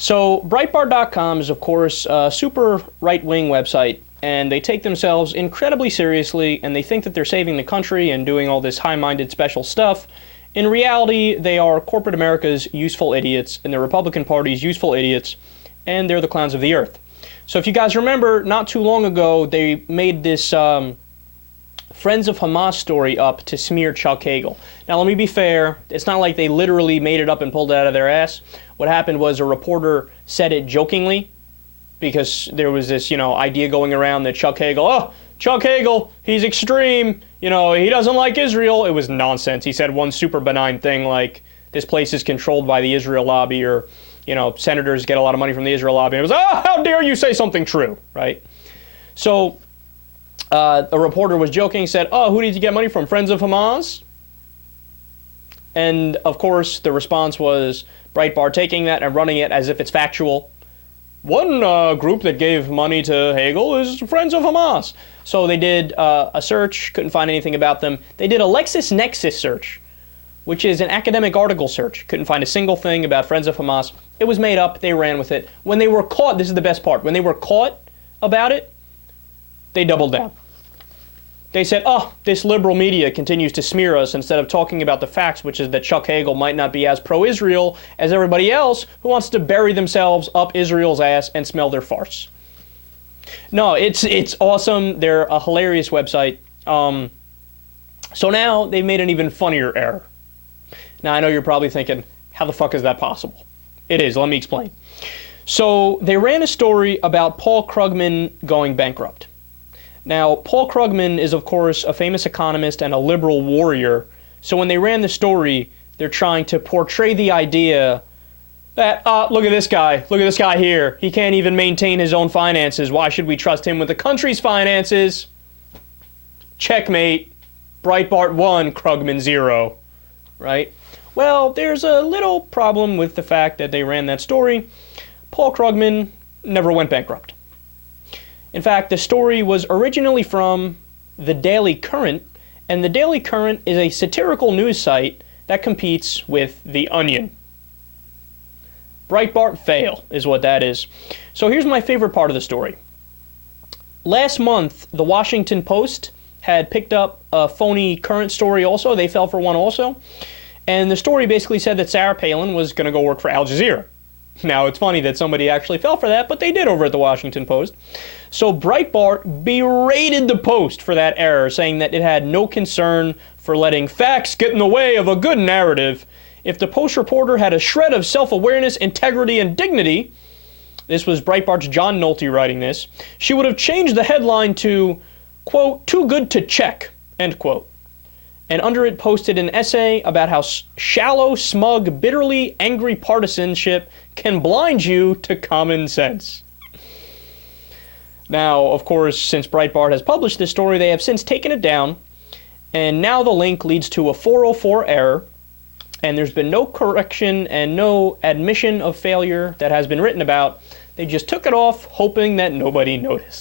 So Breitbart.com is, of course, a super right-wing website, and they take themselves incredibly seriously, and they think that they're saving the country and doing all this high-minded special stuff. In reality, they are corporate America's useful idiots, and the Republican Party's useful idiots, and they're the clowns of the earth. So if you guys remember, not too long ago, they made this Friends of Hamas story up to smear Chuck Hagel. Now, let me be fair. It's not like they literally made it up and pulled it out of their ass. What happened was a reporter said it jokingly because there was this, idea going around that Chuck Hagel, he's extreme. He doesn't like Israel. It was nonsense. He said one super benign thing like this place is controlled by the Israel lobby, or, senators get a lot of money from the Israel lobby. It was, how dare you say something true, right? So a reporter was joking, said, who did you get money from? Friends of Hamas? And, of course, the response was Breitbart taking that and running it as if it's factual. One group that gave money to Hagel is Friends of Hamas. So they did a search, couldn't find anything about them. They did a LexisNexis search, which is an academic article search. Couldn't find a single thing about Friends of Hamas. It was made up. They ran with it. When they were caught, this is the best part, when they were caught about it, they doubled down. They said, this liberal media continues to smear us instead of talking about the facts, which is that Chuck Hagel might not be as pro-Israel as everybody else who wants to bury themselves up Israel's ass and smell their farts. No, it's awesome. They're a hilarious website. So now they've made an even funnier error. Now, I know you're probably thinking, how the fuck is that possible? It is. Let me explain. So they ran a story about Paul Krugman going bankrupt. Now, Paul Krugman is, of course, a famous economist and a liberal warrior. So when they ran the story, they're trying to portray the idea that, look at this guy here. He can't even maintain his own finances. Why should we trust him with the country's finances? Checkmate. Breitbart 1, Krugman 0. Right? Well, there's a little problem with the fact that they ran that story. Paul Krugman never went bankrupt. In fact, the story was originally from the Daily Current, and the Daily Current is a satirical news site that competes with The Onion. Breitbart fail is what that is. So here's my favorite part of the story. Last month, the Washington Post had picked up a phony Current story also. They fell for one also. And the story basically said that Sarah Palin was going to go work for Al Jazeera. Now, it's funny that somebody actually fell for that, but they did over at the Washington Post. So Breitbart berated the Post for that error, saying that it had no concern for letting facts get in the way of a good narrative. If the Post reporter had a shred of self-awareness, integrity, and dignity, this was Breitbart's John Nolte writing this, she would have changed the headline to, quote, too good to check, end quote. And under it posted an essay about how shallow, smug, bitterly angry partisanship can blind you to common sense. Now, of course, since Breitbart has published this story, they have since taken it down, and now the link leads to a 404 error, and there's been no correction and no admission of failure that has been written about. They just took it off, hoping that nobody noticed.